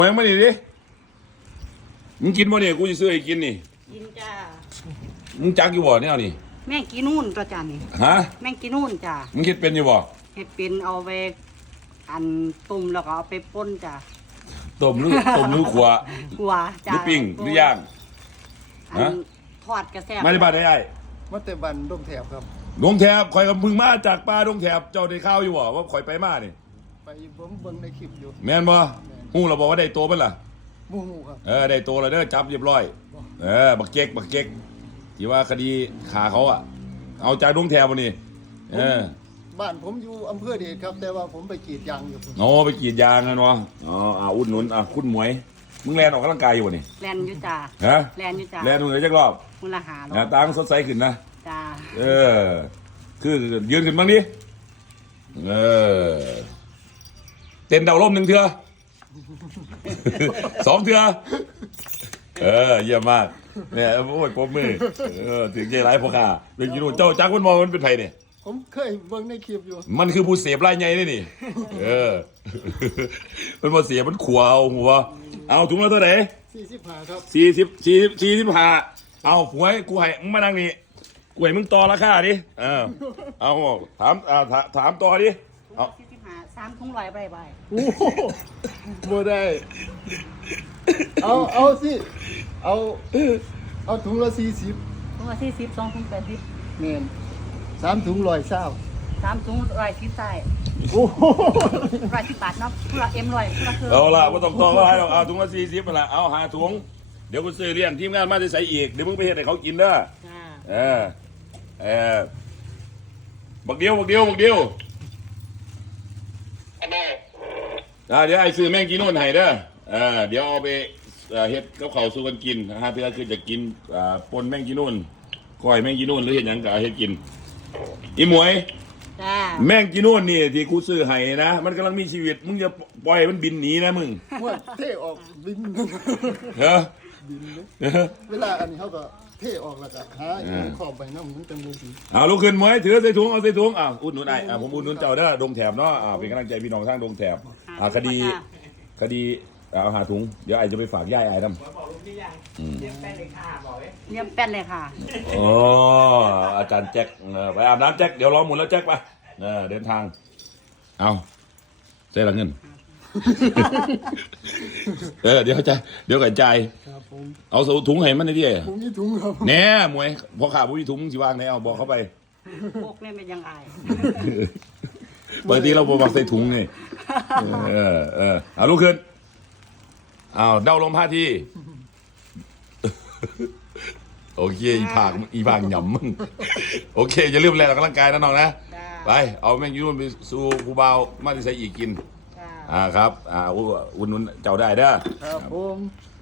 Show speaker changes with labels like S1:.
S1: มาไม่ดีดิมึงกินบ่เนี่ยกูจะซื้อให้กินนี่
S2: กินจ้า
S1: มึงจักอยู่บ่เนี่ยนี่
S2: แม่งกินนู่นตัวจ้านี่
S1: ฮะ
S2: แม่งกินนู่นจ้า
S1: มึงคิดเป็นอยู่บ่
S2: เห็ดเป็นเอาไปอันตุ่มแล้วก็เอาไปป่นจ้า
S1: ต้มหรือขัว
S2: จ้า
S1: หรือปิ้งหรือย่าง
S2: ฮะทอดกระแซบ
S1: มาที่บ้านได้
S3: มาแต่บ้านดงแถบครับ
S1: ดงแถบข่อยกับมึงมาจากป่าดงแถบเจ้าได้ข่าวอยู่บ่ว่าข่อยไปมานี่
S3: ไปผมเบิ่งในคลิปอยู่
S1: แม่นบ่ฮู้เราบอกว่าได้โตมั้ยล่ะ
S3: มูครับ
S1: ได้โตแล้วเด้อจับเรียบร้อยบักเก๊กที่ว่าคดีขาเขาอ่ะเอาจากดงแถบบ่นี่
S3: บ้านผมอยู่อำเภอเดชครับแต่ว่าผมไปกรีดยางอยู่
S1: โอ้ไปกรีดยางกันวะอุดหนุนคุณหมวยมึงแลนออกกำลังกายอยู่นี่
S2: แลนอยู่จ้า
S1: ฮะ
S2: แลนอยู่จ้า
S1: แลนดูเลยจักรอบ
S2: มูลหา
S1: รอบตาสดใสขึ้นนะ
S2: จ้า
S1: คือยืนขึ้นบ้างดิเต้นเดาล่ม1 เทื่อ2 เทื่อเยี่ยมมากเนี่ยโอ้ยปรบมือถึงใจร้ายพอค่ะเรื่องยูนเจ้าจักมันมองมันเป็นไผเนี่ย
S3: ผมเคยเบิ่งในคลิปอยู่
S1: มันคือผู้เสพรายใหญ่เลยนี่มันมาเสียมันขัวเอาหัวเอาถุงละเท่าไหร่
S3: 45ครับ
S1: 45เอาหวยกูให้มึงมานั่งนี่กูให้มึงต่อราคาดิเอาถามต่อดิ
S2: เอา3 ถุง100ใบ
S3: โอ้บ่ได้เอาสิเอาถุงละ40
S2: ถุงละ40 2 ถุง80
S3: แม่น3 ถุง120
S2: 3 ถุง110ใส่
S3: โอ้
S2: 110 บาทเนาะถุงละ100ถุงละคือ
S1: เอาล่ะบ่ต้องต่อก็ให้เอาถุงละ40นั่นล่ะเอา5 ถุงเดี๋ยวกูซื้อเลี้ยงทีมงานมาจะใส่อีกเดี๋ยวมึงไปเฮ็ดให้เขากินเด้อบักเดียวเดี๋ยวไอ้ซื้อแม่งกินนู่นให้เด้อเดี๋ยวเอาไปเฮ็ดกับข้าวสู่กันกินนะฮะเพื่อคือจะกินปนแม่งกินนู่นก้อยแม่งกินนู่นหรือเฮ็ดหยังก็เฮ็ดกินอีหมวย
S2: จ้า
S1: แม่งกินนู่นนี่ที่กูซื้อให้นะมันกำลังมีชีวิตมึงอย่าปล่อยมันบินหนีนะมึง
S3: ว่าเท่ออกบินบินเวลาอันนี้เขาก็เท่ออกแล้วก็หาขอบไปน้ำมันเป็นมือสี
S1: ลุกขึ้นหมวยถือใส่ถุงเอาใส่ถุงอุดหนุนไอ้ผมอุดหนุนเจ้าเด้อดงแถบเนาะเป็นกำลังใจพี่น้องทางดงแถบคดีเอา5 ถุงเดี๋ยวไอ้จะไปฝากย่ายไอ้ทำ
S2: เลี้ยงแป้นเลยค่ะ
S1: อ๋ออาจารย์แจ็คไปอาบน้ำแจ็คเดี๋ยวรอหมุนแล้วแจ็คไปเดินทางเอาเสียละเงินเดี๋ยวกันใจเอาถุงให้มันได้ดิ
S3: ผมมีถุงครับ
S1: แน่มวยพอขาบุ้ยถุงสิวางไหนเอาบอกเข้าไป
S2: พวกนี่มันยังอาย
S1: บางทีเราบอกใส่ถุงนี่เอาลุกขึ้นเอาเดาลม5 ทีโอเคอีผางหย่ำมึงโอเคอย่าลืมแรงออกกำลังกายนะน้องนะไปเอาแม่งยุ่นไปสู่ผู้เบามาที่ใส่อีกกินครับอุ่นเจ้าได้เด้อ
S3: ครับผม